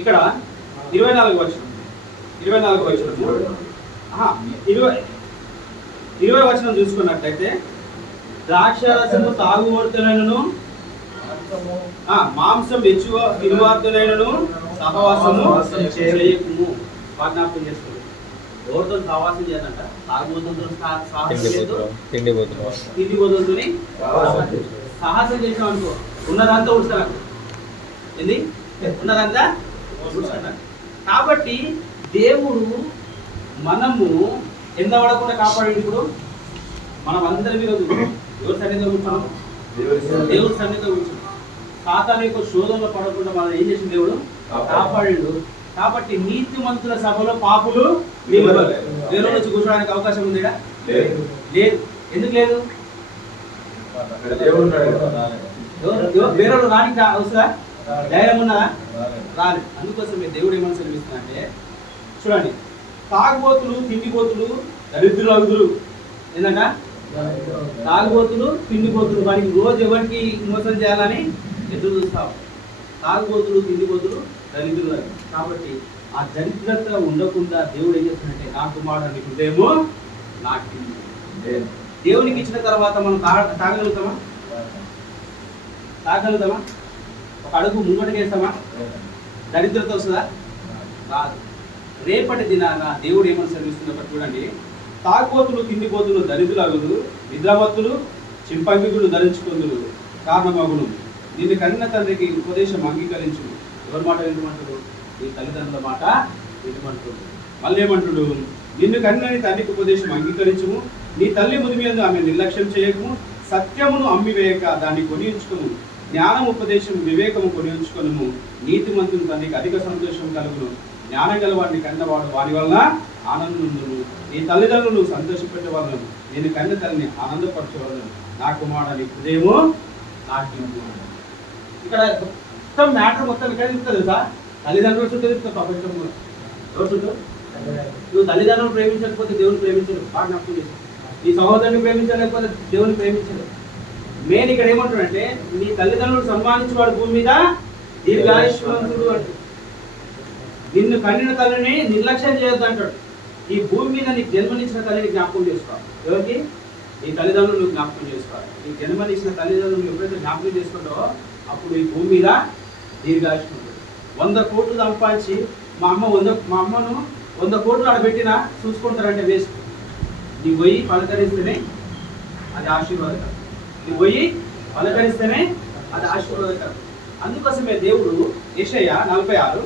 ఇక్కడ 24 వచనం 20 వచనం చూసుకున్నట్లయితే ద్రాక్షరసము తాగుబోతునైనను మాంసం తినువార్తునైనను సహవాసము చేయకుము. వాజ్ఞాపం చేస్తుంది. ఎవరితో సహవాసం చేయాలంట? తాగుబోతులతో సాహసం లేదు, తిండిబోతులతోని సాహసం చేసాం అనుకో ఉన్నదంతా ఉడుస్తాను. ఏంది ఉన్నదంతా ఉడుస్తాను. కాబట్టి దేవుడు మనము ఎంత పడకుండా కాపాడు. ఇప్పుడు మనం అందరి మీద ఎవరి సన్నిధిలో కూర్చున్నాం? దేవుడి సన్నిధిలో కూర్చున్నాం. సాతాను యొక్క శోధనలో పడకుండా మనం ఏం చేసింది? దేవుడు కాపాడు. కాబట్టి నీతిమంతుల సభలో పాపులు వేరే నుంచి కూర్చోడానికి అవకాశం ఉందా? లేదు. ఎందుకు లేదు? వేరే రానికి వస్తుందా? ధైర్యం ఉన్నదా? రాలేదు. అందుకోసం దేవుడు ఏమని సెలవిస్తున్నా అంటే, చూడండి, తాగుబోతులు తిండిపోతులు దరిద్రులు అగుదురు. ఏంటంట? తాగుబోతులు తిండిపోతులు. వారికి రోజు ఎవరికి మోసం చేయాలని ఎదురు చూస్తావు. తాగుబోతులు తిండిపోతులు దరిద్రులు. కాబట్టి ఆ దరిద్రత ఉండకుండా దేవుడు ఏం చేస్తున్నాడంటే, నా కుమారుని హృదయము నాకు దేవునికి ఇచ్చిన తర్వాత మనం తాగలుగుతామా? ఒక అడుగు ముంగటకేస్తామా? దరిద్రత వస్తుందా? రాదు. రేపటి దినాన దేవుడు ఏమని సెలవిస్తున్నప్పుడు చూడండి, తాగుబోతులు తిండిపోతులు దరిద్రులు నిద్రమత్తులు చింపంగిగులు ధరించుకుందులు కారణమగును. నిన్ను కన్న తండ్రికి ఉపదేశం అంగీకరించు. ఎవరి మాట వినమంటాడు? నీ తల్లిదండ్రుల మాట వినమంటాడు. మళ్ళీ ఏమంటాడు? నిన్ను కన్నని తండ్రికి ఉపదేశం అంగీకరించుము. నీ తల్లి ముదిమియందు ఆమె నిర్లక్ష్యం చేయకము. సత్యమును అమ్మివేయక దాన్ని కొనియించుకును. జ్ఞానం ఉపదేశం వివేకము కొనియించుకును. నీతిమంతుని తండ్రికి అధిక సంతోషం కలుగును. జ్ఞానం గలవాడిని కన్నవాడు వారి వలన ఆనందమును. నీ తల్లిదండ్రులు సంతోషపెట్టే వాళ్ళను, నేను కన్న తల్లిని ఆనందపరచవలను. నా కుమారుని హృదయము నాకు. ఇక్కడ మొత్తం మ్యాటర్ మొత్తం ఇక్కడ తిరుగుతుంది కదా. తల్లిదండ్రుల చుట్టూ తిరుగుతుంది ప్రపంచం. ఎవరు చుట్టూ? నువ్వు తల్లిదండ్రులు ప్రేమించకపోతే దేవుని ప్రేమించడు. బాగా నప్పు చేసి నీ సహోదరుని ప్రేమించలేకపోతే దేవుని ప్రేమించడు. మెయిన్ ఇక్కడ ఏమంటాడంటే, నీ తల్లిదండ్రులు సన్మానించేవాడు భూమి మీద దీర్ఘాయుష్మంతుడు అంటాడు. నిన్ను కన్నిన తల్లిని నిర్లక్ష్యం చేయొద్దు అంటాడు. ఈ భూమి మీద నీకు జన్మనిచ్చిన తల్లిని జ్ఞాపకం చేసుకోవాలి. ఎవరికి? నీ తల్లిదండ్రులు జ్ఞాపకం చేసుకోవాలి. నీ జన్మనిచ్చిన తల్లిదండ్రులు ఎప్పుడైతే జ్ఞాపకం చేసుకుంటావో అప్పుడు ఈ భూమి మీద దీర్ఘాయుష్మంతుడు. 100 కోట్లు సంపాదించి మా అమ్మను 100 కోట్లు ఆడబెట్టినా చూసుకుంటారంటే వేస్ట్. నీ పోయి పలకరిస్తేనే అది ఆశీర్వాదకరం. నీ పోయి పలకరిస్తేనే అది ఆశీర్వాదకరం. అందుకోసమే దేవుడు యెషయా 46